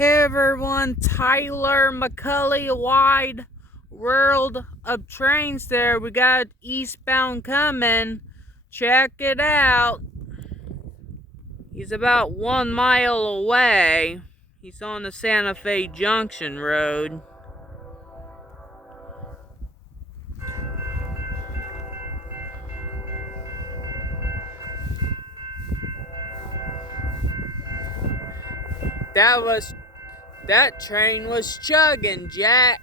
Hey everyone, Tyler McCully wide world of trains there. We got Eastbound coming. Check it out. He's about 1 mile away. He's on the Santa Fe Junction Road. That train was chugging, Jack.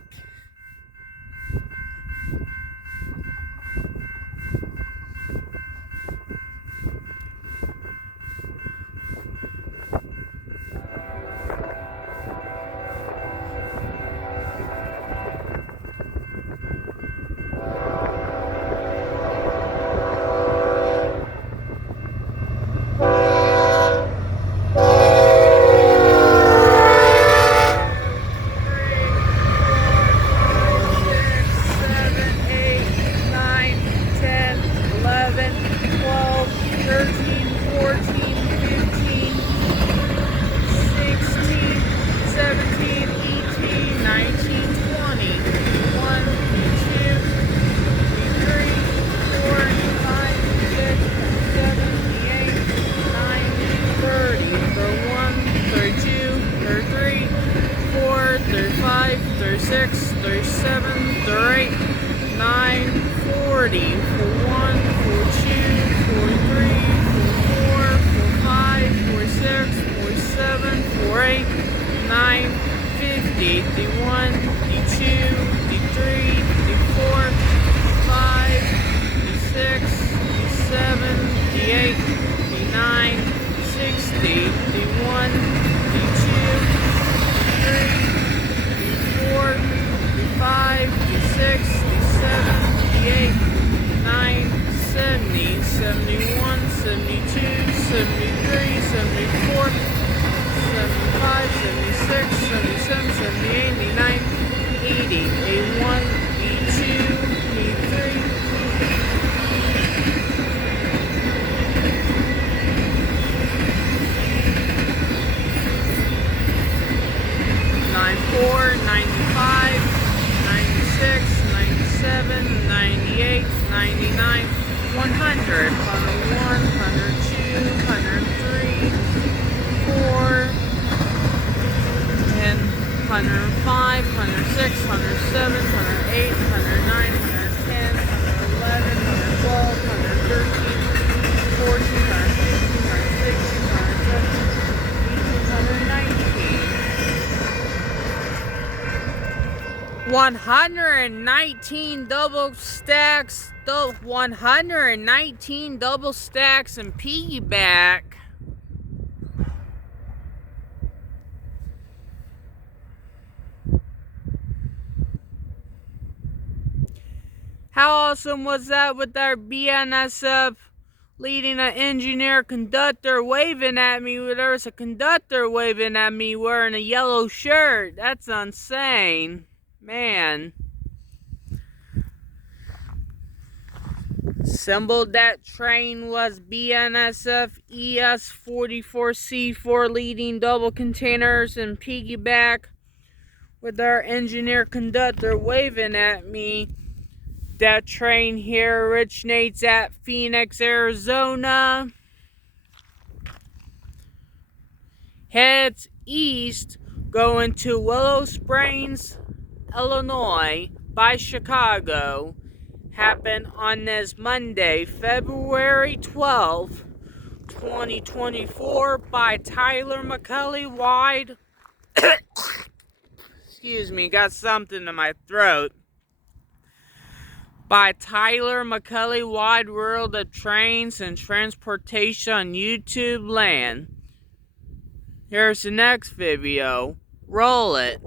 The 119 double stacks and piggyback. How awesome was that with our BNSF leading an engineer conductor waving at me? There was a conductor waving at me wearing a yellow shirt. That's insane. Man. Assembled that train was BNSF ES44C leading double containers and piggyback with our engineer conductor waving at me. That train here originates at Phoenix, Arizona. Heads east going to Willow Springs, Illinois by Chicago. Happened on this Monday, February 12th, 2024 by Tyler McCully wide. Excuse me, got something in my throat. By Tyler McCully wide world of trains and transportation on YouTubeland. Here's the next video. Roll it.